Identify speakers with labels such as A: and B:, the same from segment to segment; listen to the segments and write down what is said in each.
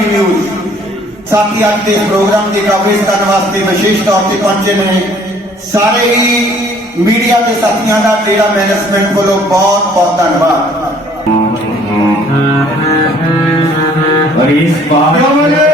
A: Punjabi news ਸਾਥੀ ਅੱਜ ਦੇ ਇਸ ਪ੍ਰੋਗਰਾਮ ਦੀ ਕਵਰੇਜ ਕਰਨ ਵਾਸਤੇ ਵਿਸ਼ੇਸ਼ ਤੌਰ ਤੇ ਪਹੁੰਚੇ ਨੇ ਸਾਰੇ ਹੀ ਮੀਡੀਆ ਦੇ ਸਾਥੀਆਂ ਦਾ ਡੇਰਾ ਮੈਨੇਜਮੈਂਟ ਵੱਲੋਂ ਬਹੁਤ ਬਹੁਤ ਧੰਨਵਾਦ
B: और इस बात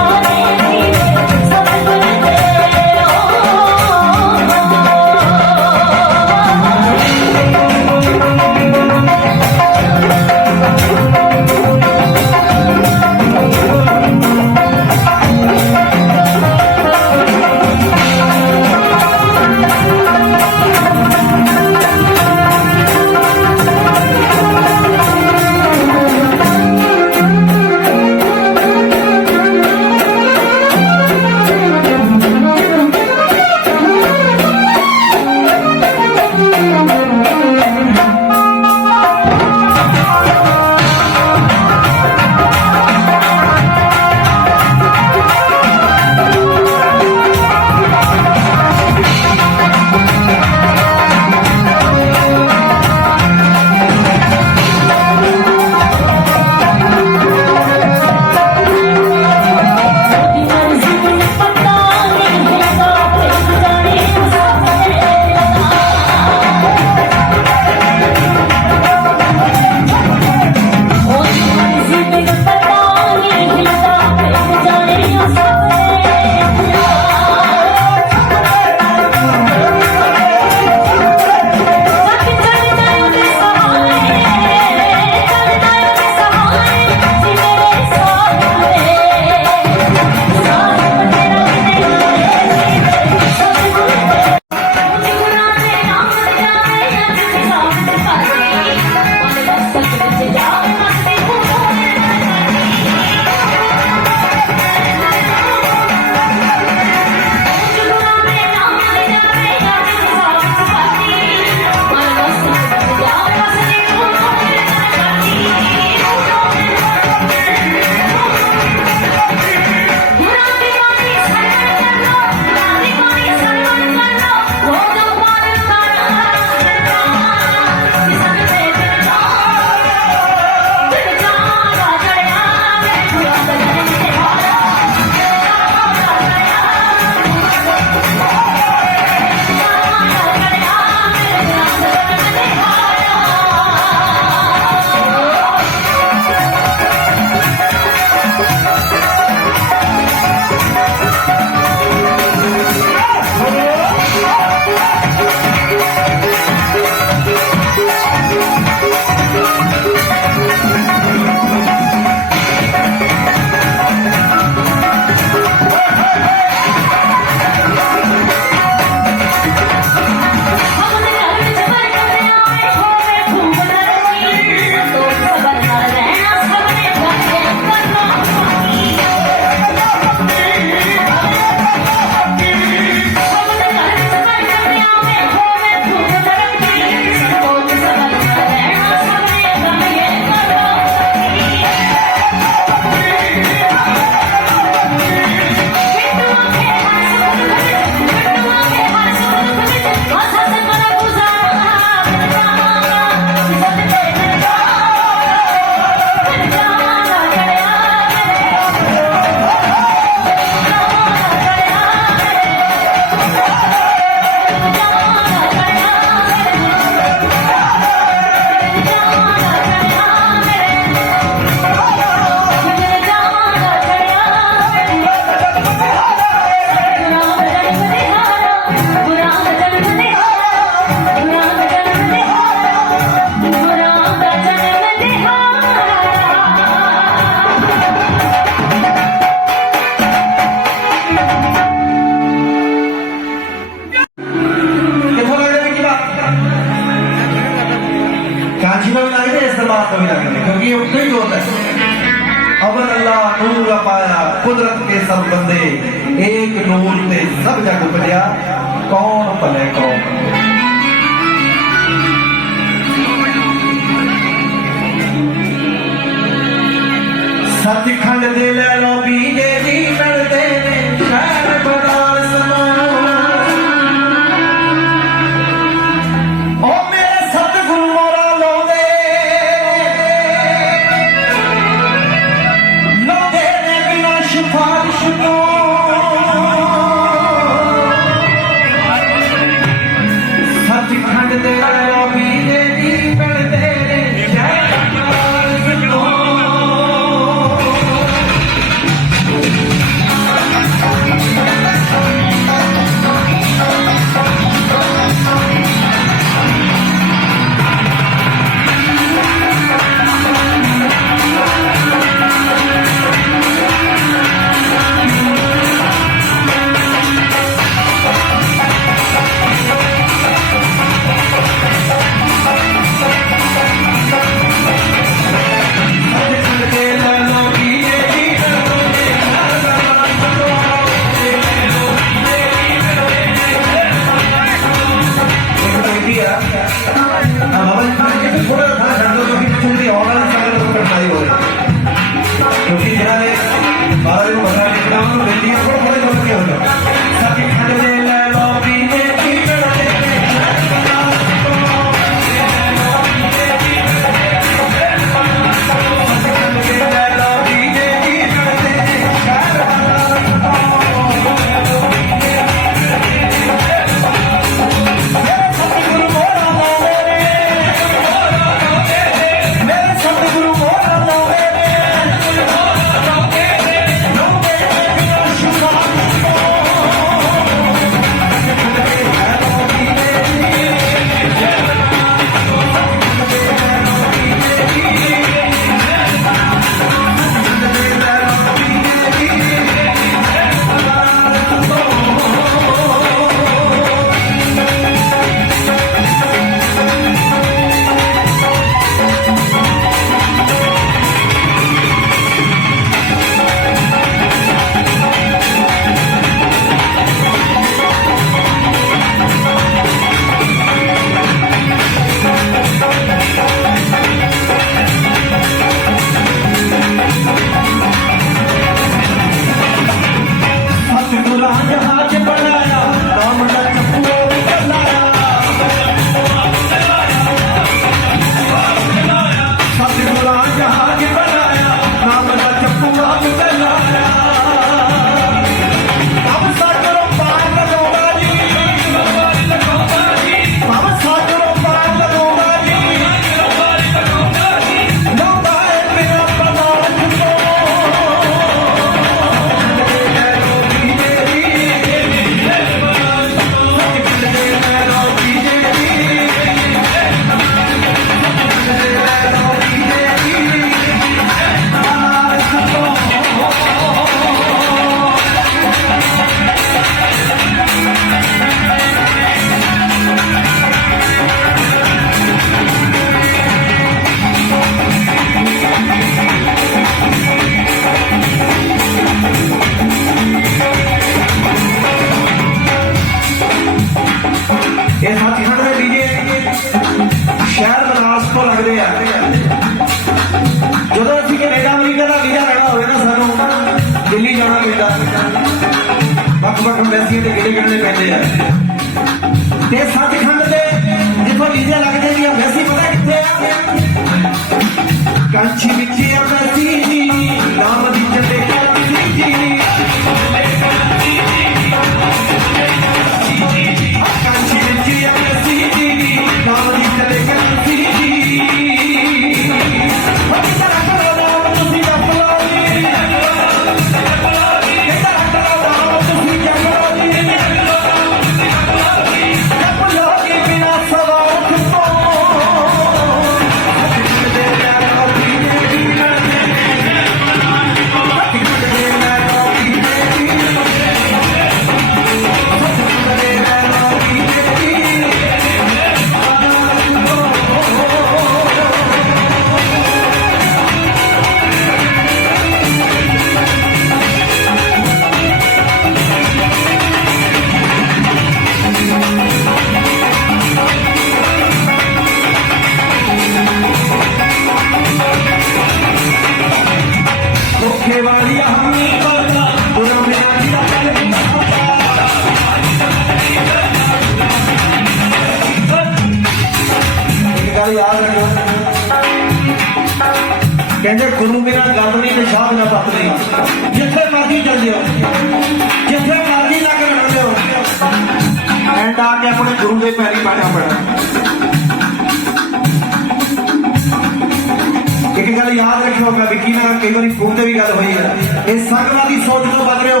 C: ਕਈ ਵਾਰੀ ਫੋਨ ਤੇ ਵੀ ਗੱਲ ਹੋਈ ਹੈ ਇਹ ਸੰਗਵਾਦੀ ਸੋਚ ਤੋਂ ਬਚ ਰਿਓ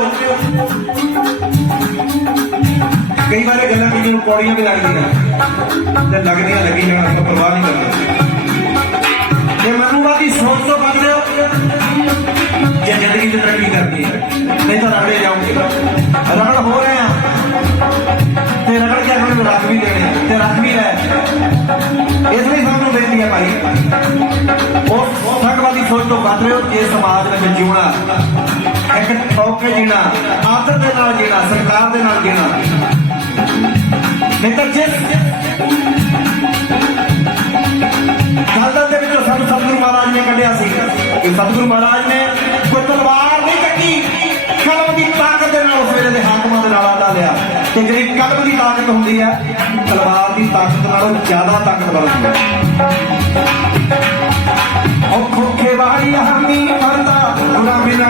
C: ਕਈ ਵਾਰ ਇਹ ਗੱਲਾਂ ਮੈਨੂੰ ਪੌੜੀਆਂ ਤੇ ਲੱਗਦੀਆਂ। ਤੇ ਲੱਗਦੀਆਂ ਲੱਗੀ ਜਾਣਾ ਆਪਾਂ ਪਰਵਾਹ ਨਹੀਂ ਕਰਦੇ। ਤੇ ਮਨੂਵਾਦੀ ਸੋਚ ਤੋਂ ਬਚ ਰਿਓ ਜੇ ਜ਼ਿੰਦਗੀ ਚ ਤਰੱਕੀ ਕਰਨੀ ਹੈ, ਨਹੀਂ ਤਾਂ ਰਗੜੇ ਜਾਓਗੇ। ਰਗੜ ਹੋ ਰਹੇ ਆ। ਤੇ ਰਗੜ ਕੇ ਅਗਲੇ ਨੂੰ ਰੱਖ ਵੀ ਦੇਣੇ ਤੇ ਰੱਖ ਵੀ ਲੈ। ਇਸ ਲਈ ਸਭ ਨੂੰ ਬੇਨਤੀ ਹੈ ਭਾਈ। ਉਹ ਸੰਗਵਾਦੀ ਸੋਚ ਤੋਂ ਬਚ ਰਿਓ ਜੇ ਸਮਾਜ ਵਿੱਚ ਜਿਉਣਾ, ਇੱਕ ਠੋਕ ਜੀਣਾ, ਆਦਰ ਦੇ ਨਾਲ ਜੀਣਾ, ਸਰਕਾਰ ਦੇ ਨਾਲ ਜੀਣਾ। ਨਹੀਂ ਤਾਂ ਜਿਸ ਗੱਲ ਦੇ ਵਿੱਚੋਂ ਸਾਨੂੰ ਸਤਿਗੁਰੂ ਮਹਾਰਾਜ ਨੇ ਕੱਢਿਆ ਸੀ ਕਿ ਸਤਿਗੁਰੂ ਮਹਾਰਾਜ ਨੇ ਕੋਈ ਤਲਵਾਰ ਨਹੀਂ ਕੱਢੀ। ਕਲਮ ਦੀ ਤਾਕਤ ਦੇ ਨਾਲ ਉਸ ਵੇਲੇ ਦੇ ਹਾਕਮਾਂ ਦੇ ਨਾਲ ਆਡਾ ਲਿਆ। ਤੇ ਜਿਹੜੀ ਕਲਮ ਦੀ ਤਾਕਤ ਹੁੰਦੀ ਹੈ, ਤਲਵਾਰ ਦੀ ਤਾਕਤ ਨਾਲੋਂ ਜ਼ਿਆਦਾ ਤਾਕਤਵਰ ਹੁੰਦੀ ਹੈ। ਉਹ ਖੋਖੇ ਵਾਲੀ ਹਮੀ ਮਰਦਾ ਗੁਨਾ ਬਿਨਾ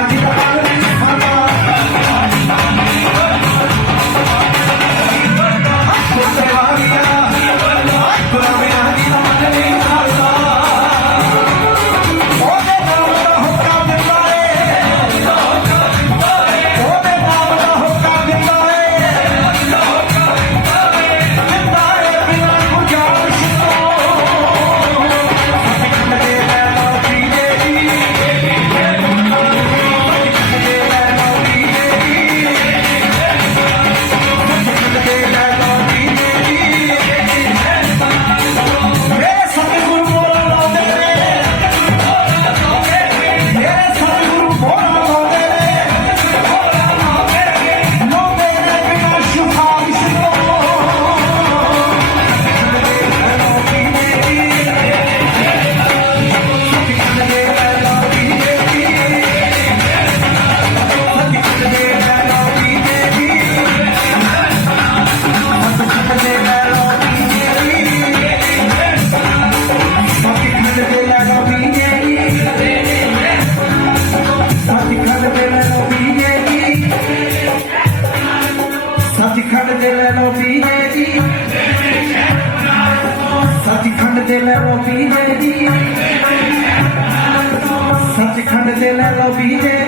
C: ਲੈ ਲੋ ਪੀਏ ਜੀ ਸੱਚਖੰਡ ਦੇ ਲੈ ਲੋ ਪੀਏ ਜੀ ਸੱਚਖੰਡ ਦੇ ਲੈ ਲੋ ਪੀਏ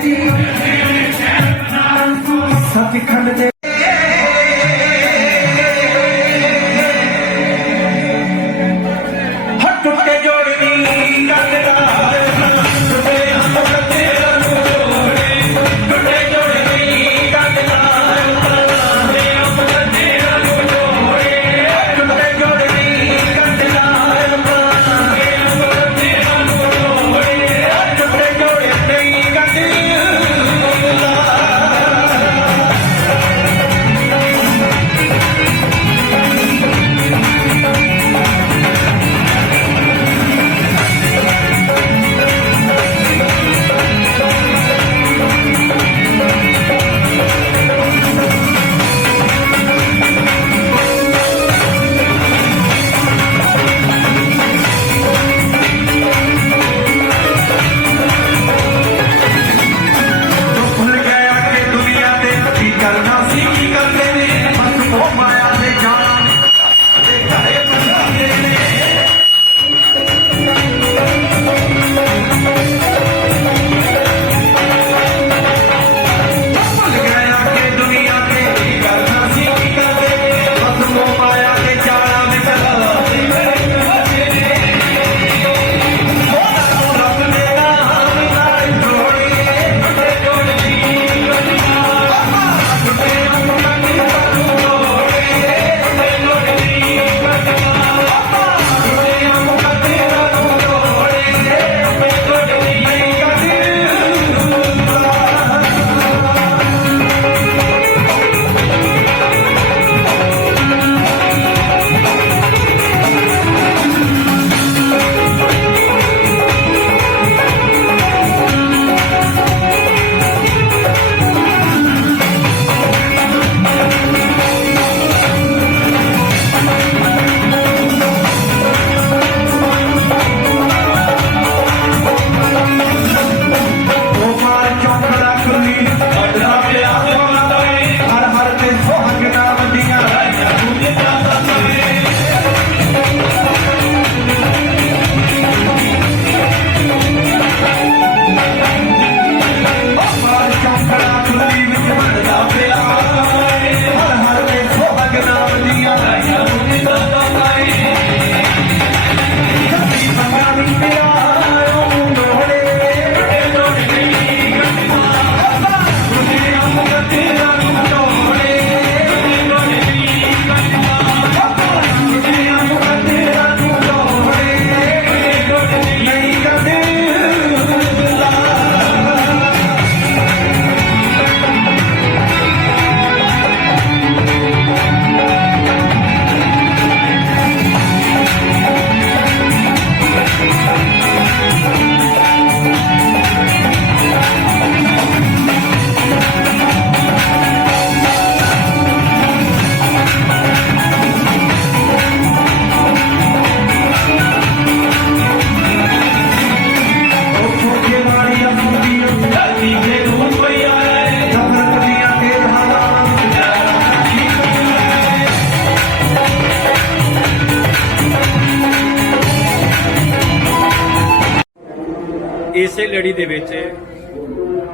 D: ਲੜੀ ਦੇ ਵਿੱਚ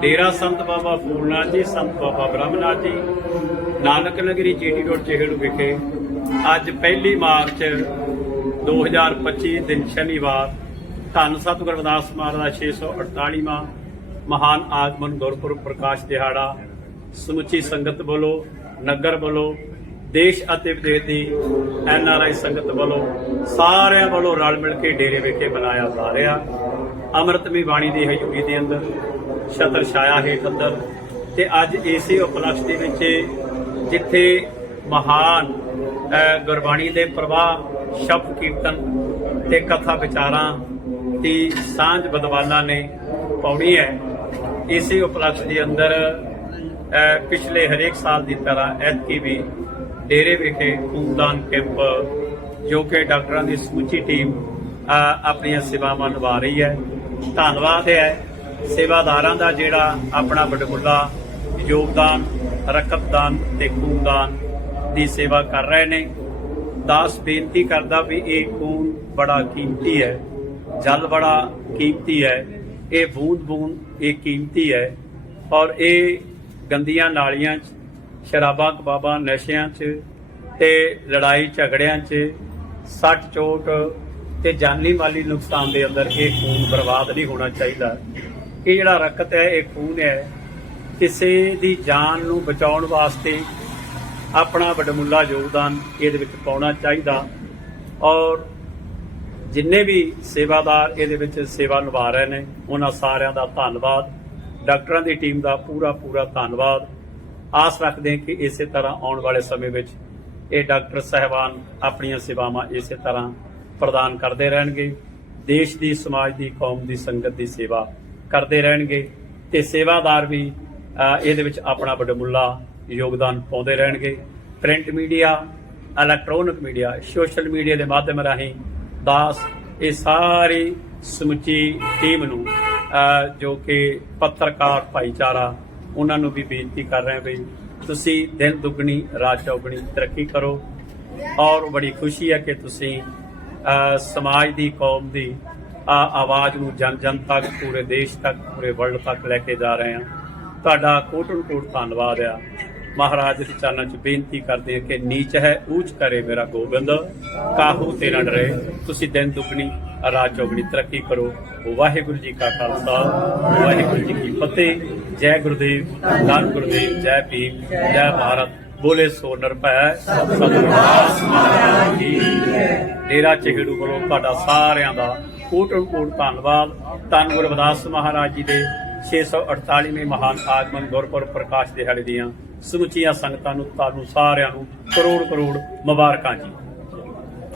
D: ਡੇਰਾ ਸੰਤ ਬਾਬਾ ਫੂਲਨਾਥ ਜੀ, ਸੰਤ ਬਾਬਾ ਬ੍ਰਹਮਨਾਥ ਜੀ, ਨਾਨਕ ਨਗਰੀ ਜੀਟੀ ਰੋਡ ਚਿਹੜੂ ਵਿਖੇ ਅੱਜ ਪਹਿਲੀ ਮਾਰਚ 2025 ਦਿਨ ਸ਼ਨੀਵਾਰ, ਧੰਨ ਸਤਿਗੁਰ ਰਵਿਦਾਸ ਮਹਾਰਾਜ ਦਾ 648ਵਾਂ ਮਹਾਨ ਆਗਮਨ ਗੁਰਪੁਰਬ ਪ੍ਰਕਾਸ਼ ਦਿਹਾੜਾ, ਸਮੁੱਚੀ ਸੰਗਤ ਵੱਲੋਂ, ਨਗਰ ਵੱਲੋਂ, ਦੇਸ਼ ਅਤੇ ਵਿਦੇਸ਼ ਦੀ ਐਨ ਆਰ ਆਈ ਸੰਗਤ ਵੱਲੋਂ ਸਾਰਿਆਂ ਵੱਲੋਂ ਰਲ ਮਿਲ ਕੇ ਡੇਰੇ ਵਿਖੇ ਮਨਾਇਆ ਜਾ ਰਿਹਾ। ਅੰਮ੍ਰਿਤਮੀ ਬਾਣੀ ਦੀ ਹਜ਼ੂਰੀ ਦੇ ਅੰਦਰ ਛਤਰ ਛਾਇਆ ਹੇਠ ਅੰਦਰ ਤੇ ਅੱਜ ਇਸੇ ਉਪਲਕਸ਼ ਦੇ ਵਿੱਚ ਜਿੱਥੇ ਮਹਾਨ ਗੁਰਬਾਣੀ ਦੇ ਪ੍ਰਵਾਹ, ਸ਼ਬਦ ਕੀਰਤਨ ਤੇ ਕਥਾ ਵਿਚਾਰਾਂ ਦੀ ਸਾਂਝ ਬਦਵਾਲਾ ਨੇ ਪਾਉਣੀ ਹੈ। ਇਸੇ ਉਪਲਕਸ਼ ਦੇ ਅੰਦਰ ਪਿਛਲੇ ਹਰੇਕ ਸਾਲ ਦੀ ਤਰ੍ਹਾਂ ਐਤਕੀ ਵੀ ਡੇਰੇ ਵਿਖੇ ਖੂਨਦਾਨ ਕੈਂਪ, ਜੋ ਕਿ ਡਾਕਟਰਾਂ ਦੀ ਸਮੁੱਚੀ ਟੀਮ ਆਪਣੀਆਂ ਸੇਵਾਵਾਂ ਨਿਭਾ ਰਹੀ ਹੈ। ਧੰਨਵਾਦ ਹੈ ਸੇਵਾਦਾਰਾਂ ਦਾ ਜਿਹੜਾ ਆਪਣਾ ਬੜਬੁੱਲਾ ਯੋਗਦਾਨ ਰਕਤਦਾਨ ਤੇ ਖੂਨਦਾਨ ਦੀ ਸੇਵਾ ਕਰ ਰਹੇ ਨੇ। ਦਾਸ ਬੇਨਤੀ ਕਰਦਾ ਵੀ ਇਹ ਖੂਨ ਬੜਾ ਕੀਮਤੀ ਹੈ, ਜਲ ਬੜਾ ਕੀਮਤੀ ਹੈ, ਇਹ ਬੂੰਦ ਬੂੰਦ ਇਹ ਕੀਮਤੀ ਹੈ ਔਰ ਇਹ ਗੰਦੀਆਂ ਨਾਲੀਆਂ 'ਚ, ਸ਼ਰਾਬਾਂ ਕਬਾਬਾਂ ਨਸ਼ਿਆਂ 'ਚ ਤੇ ਲੜਾਈ ਝਗੜਿਆਂ 'ਚ ਸੱਟ ਚੋਟ ਤੇ ਜਾਨੀ ਮਾਲੀ ਨੁਕਸਾਨ ਦੇ ਅੰਦਰ ਇਹ ਖੂਨ ਬਰਬਾਦ ਨਹੀਂ ਹੋਣਾ ਚਾਹੀਦਾ। ਇਹ ਜਿਹੜਾ ਰਕਤ ਹੈ, ਇਹ ਖੂਨ ਹੈ। ਕਿਸੇ ਦੀ ਜਾਨ ਨੂੰ ਬਚਾਉਣ ਵਾਸਤੇ ਆਪਣਾ ਵਡਮੁੱਲਾ ਯੋਗਦਾਨ ਇਹਦੇ ਵਿੱਚ ਪਾਉਣਾ ਚਾਹੀਦਾ। ਔਰ ਜਿੰਨੇ ਵੀ ਸੇਵਾਦਾਰ ਇਹਦੇ ਵਿੱਚ ਸੇਵਾ ਨਿਭਾ ਰਹੇ ਨੇ, ਉਹਨਾਂ ਸਾਰਿਆਂ ਦਾ ਧੰਨਵਾਦ। ਡਾਕਟਰਾਂ ਦੀ ਟੀਮ ਦਾ ਪੂਰਾ ਪੂਰਾ ਧੰਨਵਾਦ। ਆਸ ਰੱਖਦੇ ਹਾਂ ਕਿ ਇਸੇ ਤਰ੍ਹਾਂ ਆਉਣ ਵਾਲੇ ਸਮੇਂ ਵਿੱਚ ਇਹ ਡਾਕਟਰ ਸਹਿਬਾਨ ਆਪਣੀਆਂ ਸੇਵਾਵਾਂ ਇਸੇ ਤਰ੍ਹਾਂ ਪ੍ਰਦਾਨ ਕਰਦੇ ਰਹਿਣਗੇ। ਦੇਸ਼ ਦੀ, ਸਮਾਜ ਦੀ, ਕੌਮ ਦੀ, ਸੰਗਤ ਦੀ ਸੇਵਾ ਕਰਦੇ ਰਹਿਣਗੇ। ਤੇ ਸੇਵਾਦਾਰ ਵੀ ਇਹਦੇ ਵਿੱਚ ਆਪਣਾ ਵਡਮੁੱਲਾ ਯੋਗਦਾਨ ਪਾਉਂਦੇ ਰਹਿਣਗੇ। Print media, electronic media, social media ਦੇ ਮਾਧਿਅਮ ਰਾਹੀਂ ਦਾਸ ਇਹ ਸਾਰੀ ਸਮੁੱਚੀ ਟੀਮ ਨੂੰ ਜੋ ਕਿ ਪੱਤਰਕਾਰ, ਭਾਈਚਾਰਾ, ਉਹਨਾਂ ਨੂੰ ਵੀ ਬੇਨਤੀ ਕਰ ਰਹੇ ਹਾਂ ਵੀ ਤੁਸੀਂ ਦਿਨ ਦੁੱਗਣੀ, ਰਾਤ ਚੌਗਣੀ ਤਰੱਕੀ ਕਰੋ। ਔਰ ਬੜੀ ਖੁਸ਼ੀ ਹੈ ਕਿ ਤੁਸੀਂ ਸਮਾਜ ਦੀ, ਕੌਮ ਦੀ, ਆ ਆਵਾਜ਼ ਨੂੰ ਜਨ ਜਨ ਤੱਕ, ਪੂਰੇ ਦੇਸ਼ ਤੱਕ, ਪੂਰੇ ਵਰਲਡ ਤੱਕ ਲੈ ਕੇ ਜਾ ਰਹੇ ਹਾਂ। ਤੁਹਾਡਾ ਕੋਟਨ ਕੋਟ ਧੰਨਵਾਦ ਆ। ਮਹਾਰਾਜ ਦੇ ਚਰਨਾਂ 'ਚ ਬੇਨਤੀ ਕਰਦੇ ਹਾਂ ਕਿ ਨੀਚ ਹੈ, ਊਚ ਕਰੇ ਮੇਰਾ ਗੋਬਿੰਦ। ਕਾਹੂ ਤੇ ਨਾ ਡਰੇ। ਤੁਸੀਂ ਦਿਨ ਦੁਗਣੀ, ਰਾਤ ਚੌਗਣੀ ਤਰੱਕੀ ਕਰੋ। ਵਾਹਿਗੁਰੂ ਜੀ ਕਾ ਖਾਲਸਾ, ਵਾਹਿਗੁਰੂ ਜੀ ਕੀ ਫਤਿਹ। ਜੈ ਗੁਰਦੇਵ ਧੰਨ ਗੁਰਦੇਵ, ਜੈ ਭੀਮ, ਜੈ ਭਾਰਤ। ਬੋਲੇ ਸੋ ਨਿਰਭੈ ਸਤਿਗੁਰੂ ਮਹਾਰਾਜ ਕੀ ਡੇਰਾ ਚਿਹੜੂ ਵੱਲੋਂ ਤੁਹਾਡਾ ਸਾਰਿਆਂ ਦਾ ਕੋਟਨ ਕੋਟ ਧੰਨਵਾਦ। ਧੰਨ ਗੁਰੂ ਰਵਿਦਾਸ ਮਹਾਰਾਜ ਜੀ ਦੇ 648ਵੇਂ ਮਹਾਨ ਆਗਮਨ ਗੁਰਪੁਰਬ ਪ੍ਰਕਾਸ਼ ਦਿਹਾੜੇ ਦੀਆਂ ਸਮੁੱਚੀਆਂ ਸੰਗਤਾਂ ਨੂੰ, ਤੁਹਾਨੂੰ ਸਾਰਿਆਂ ਨੂੰ ਕਰੋੜ ਕਰੋੜ ਮੁਬਾਰਕਾਂ ਜੀ।